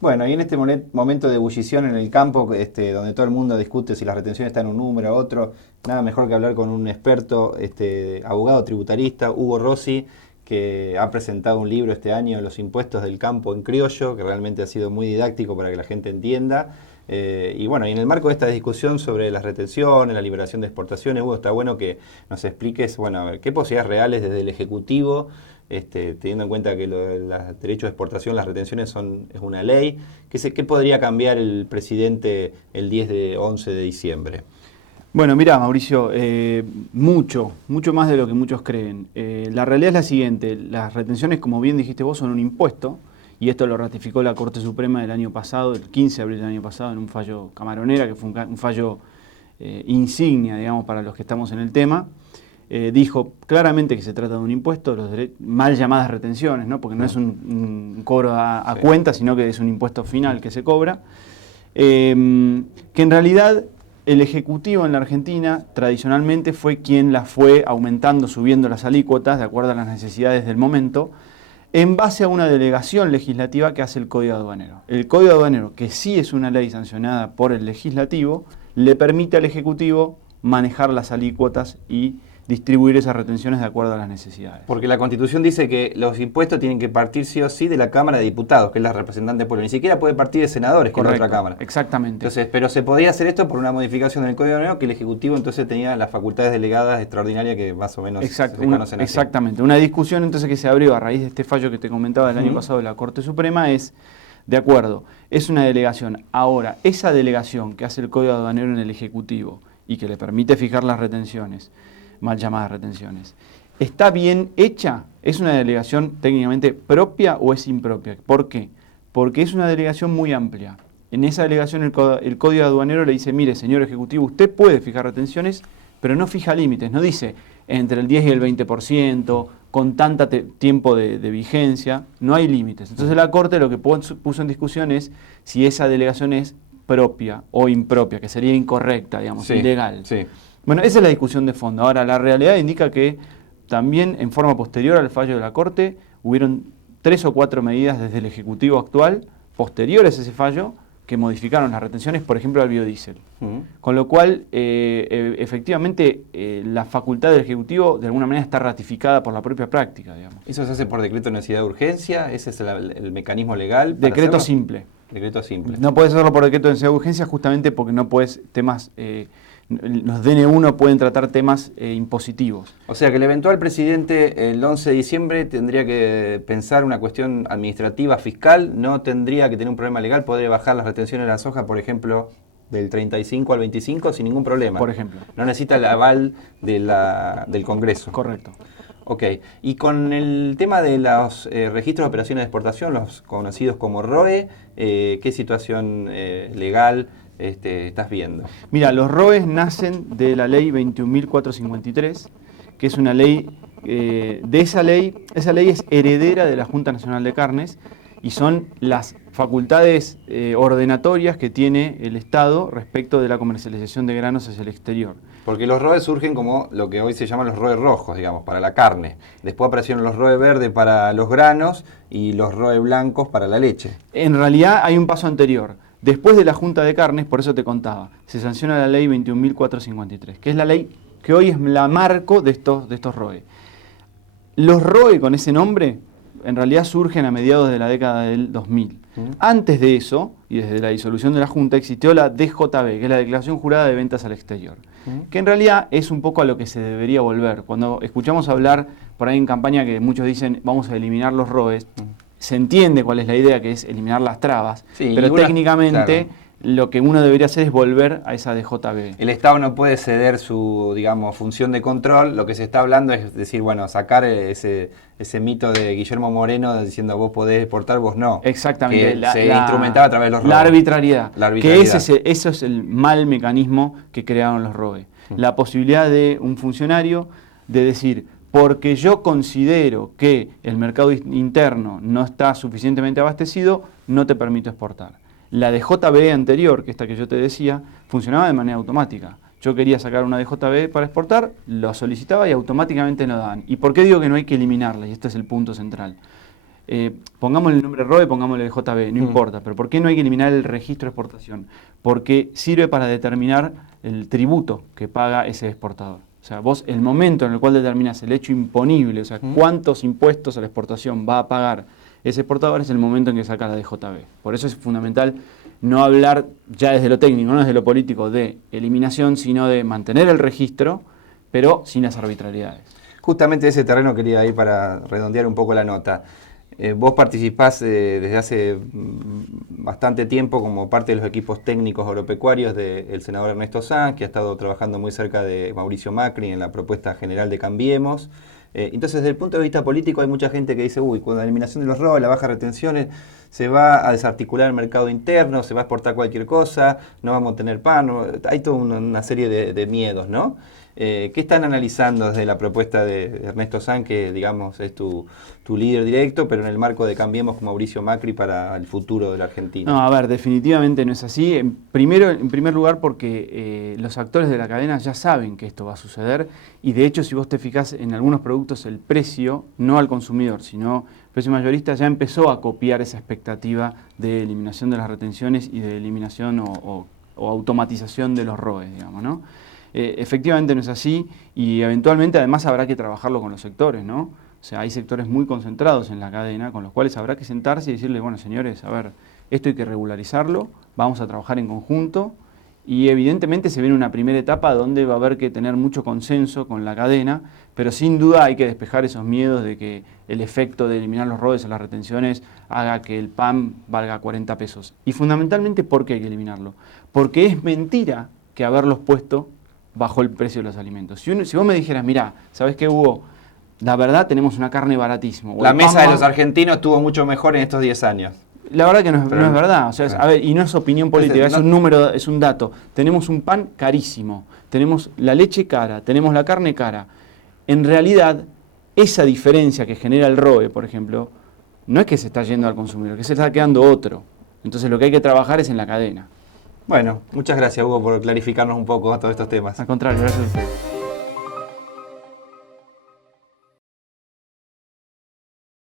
Bueno, y en este momento de ebullición en el campo, donde todo el mundo discute si la retención está en un número o otro, nada mejor que hablar con un experto, abogado tributarista, Hugo Rossi, que ha presentado un libro este año, Los impuestos del campo en criollo, que realmente ha sido muy didáctico para que la gente entienda. Y bueno, y en el marco de esta discusión sobre las retenciones, la liberación de exportaciones, Hugo, está bueno que nos expliques, bueno, a ver, qué posibilidades reales desde el Ejecutivo, teniendo en cuenta que los derechos de exportación, las retenciones es una ley, ¿qué podría cambiar el presidente el 11 de diciembre? Bueno, mirá, Mauricio, mucho más de lo que muchos creen. La realidad es la siguiente, las retenciones, como bien dijiste vos, son un impuesto, y esto lo ratificó la Corte Suprema el año pasado, el 15 de abril del año pasado, en un fallo Camaronera, que fue un fallo insignia, digamos, para los que estamos en el tema. Dijo claramente que se trata de un impuesto, mal llamadas retenciones, ¿no? Porque no es un cobro a cuenta, sino que es un impuesto final que se cobra, que en realidad el Ejecutivo en la Argentina tradicionalmente fue quien las fue aumentando, subiendo las alícuotas de acuerdo a las necesidades del momento, en base a una delegación legislativa que hace el Código Aduanero. El Código Aduanero, que sí es una ley sancionada por el Legislativo, le permite al Ejecutivo manejar las alícuotas y distribuir esas retenciones de acuerdo a las necesidades. Porque la Constitución dice que los impuestos tienen que partir sí o sí de la Cámara de Diputados, que es la representante del pueblo. Ni siquiera puede partir de senadores, que es la otra Cámara. Exactamente. Entonces, pero se podía hacer esto por una modificación del Código Aduanero, que el Ejecutivo entonces tenía las facultades delegadas extraordinarias que más o menos se conocen así. Exactamente. Una discusión entonces que se abrió a raíz de este fallo que te comentaba del año pasado de la Corte Suprema es, de acuerdo, es una delegación. Ahora, esa delegación que hace el Código Aduanero en el Ejecutivo y que le permite fijar las retenciones, mal llamadas retenciones, ¿está bien hecha? ¿Es una delegación técnicamente propia o es impropia? ¿Por qué? Porque es una delegación muy amplia. En esa delegación el Código Aduanero le dice, mire, señor Ejecutivo, usted puede fijar retenciones, pero no fija límites, no dice entre el 10 y el 20%, con tanto tiempo de vigencia, no hay límites. Entonces la Corte lo que puso en discusión es si esa delegación es propia o impropia, que sería incorrecta, digamos, ilegal. Sí. Bueno, esa es la discusión de fondo. Ahora, la realidad indica que también en forma posterior al fallo de la Corte hubieron 3 o 4 medidas desde el Ejecutivo actual, posteriores a ese fallo, que modificaron las retenciones, por ejemplo, al biodiesel. Con lo cual, efectivamente, la facultad del Ejecutivo de alguna manera está ratificada por la propia práctica, digamos. ¿Eso se hace por decreto de necesidad de urgencia? ¿Ese es el mecanismo legal? Decreto simple. Decreto simple. No puedes hacerlo por decreto de necesidad de urgencia justamente porque no puedes temas... los DN1 pueden tratar temas impositivos. O sea que el eventual presidente el 11 de diciembre tendría que pensar una cuestión administrativa, fiscal, no tendría que tener un problema legal, podría bajar las retenciones de la soja, por ejemplo, del 35 al 25 sin ningún problema. Por ejemplo. No necesita el aval del Congreso. Correcto. Ok, y con el tema de los registros de operaciones de exportación, los conocidos como ROE, ¿qué situación legal estás viendo? Mira, los ROEs nacen de la ley 21.453, que es una ley, esa ley es heredera de la Junta Nacional de Carnes y son las facultades ordenatorias que tiene el Estado respecto de la comercialización de granos hacia el exterior. Porque los ROE surgen como lo que hoy se llaman los ROE rojos, digamos, para la carne. Después aparecieron los ROE verdes para los granos y los ROE blancos para la leche. En realidad hay un paso anterior. Después de la Junta de Carnes, por eso te contaba, se sanciona la ley 21.453, que es la ley que hoy es la marco de estos ROE. Los ROE con ese nombre en realidad surgen a mediados de la década del 2000. Antes de eso, y desde la disolución de la Junta, existió la DJB, que es la Declaración Jurada de Ventas al Exterior, que en realidad es un poco a lo que se debería volver. Cuando escuchamos hablar por ahí en campaña que muchos dicen vamos a eliminar los ROEs, se entiende cuál es la idea, que es eliminar las trabas, pero técnicamente lo que uno debería hacer es volver a esa DJB. El Estado no puede ceder su, digamos, función de control. Lo que se está hablando es decir, bueno, sacar ese mito de Guillermo Moreno diciendo vos podés exportar, vos no. Exactamente. Que se instrumentaba a través de los ROE. La arbitrariedad. Que Que eso es el mal mecanismo que crearon los ROE. La posibilidad de un funcionario de decir, porque yo considero que el mercado interno no está suficientemente abastecido, no te permito exportar. La DJB anterior, que esta que yo te decía, funcionaba de manera automática. Yo quería sacar una DJB para exportar, lo solicitaba y automáticamente lo daban. ¿Y por qué digo que no hay que eliminarla? Y este es el punto central. pongámosle el nombre ROE, pongámosle JB, no importa, pero ¿por qué no hay que eliminar el registro de exportación? Porque sirve para determinar el tributo que paga ese exportador. O sea, vos el momento en el cual determinás el hecho imponible, o sea, cuántos impuestos a la exportación va a pagar ese exportador, es el momento en que saca la DJB. Por eso es fundamental no hablar ya desde lo técnico, no desde lo político, de eliminación, sino de mantener el registro, pero sin las arbitrariedades. Justamente de ese terreno quería ir para redondear un poco la nota. Vos participás desde hace bastante tiempo como parte de los equipos técnicos agropecuarios del senador Ernesto Sanz, que ha estado trabajando muy cerca de Mauricio Macri en la propuesta general de Cambiemos. Entonces, desde el punto de vista político hay mucha gente que dice, uy, con la eliminación de los ROE, la baja retenciones, se va a desarticular el mercado interno, se va a exportar cualquier cosa, no vamos a tener pan, hay toda una serie de miedos, ¿no? ¿Qué están analizando desde la propuesta de Ernesto Sanz, que digamos es tu líder directo, pero en el marco de Cambiemos con Mauricio Macri para el futuro de la Argentina? No, a ver, definitivamente no es así. En primer lugar porque los actores de la cadena ya saben que esto va a suceder y de hecho si vos te fijás en algunos productos el precio, no al consumidor, sino el precio mayorista ya empezó a copiar esa expectativa de eliminación de las retenciones y de eliminación o automatización de los ROE, digamos, ¿no? Efectivamente no es así y eventualmente además habrá que trabajarlo con los sectores, ¿no? O sea, hay sectores muy concentrados en la cadena con los cuales habrá que sentarse y decirle, bueno, señores, a ver, esto hay que regularizarlo, vamos a trabajar en conjunto y evidentemente se viene una primera etapa donde va a haber que tener mucho consenso con la cadena, pero sin duda hay que despejar esos miedos de que el efecto de eliminar los ROEs o las retenciones haga que el pan valga 40 pesos. Y fundamentalmente, ¿por qué hay que eliminarlo? Porque es mentira que haberlos puesto bajó el precio de los alimentos. Si vos me dijeras, mirá, ¿sabés qué, Hugo? La verdad tenemos una carne baratísimo. La mesa de los argentinos estuvo mucho mejor en estos 10 años. La verdad que no es verdad. O sea, a ver, y no es opinión política, es un número, es un dato. Tenemos un pan carísimo, tenemos la leche cara, tenemos la carne cara. En realidad, esa diferencia que genera el ROE, por ejemplo, no es que se está yendo al consumidor, que se está quedando otro. Entonces lo que hay que trabajar es en la cadena. Bueno, muchas gracias, Hugo, por clarificarnos un poco todos estos temas. Al contrario, gracias a ustedes.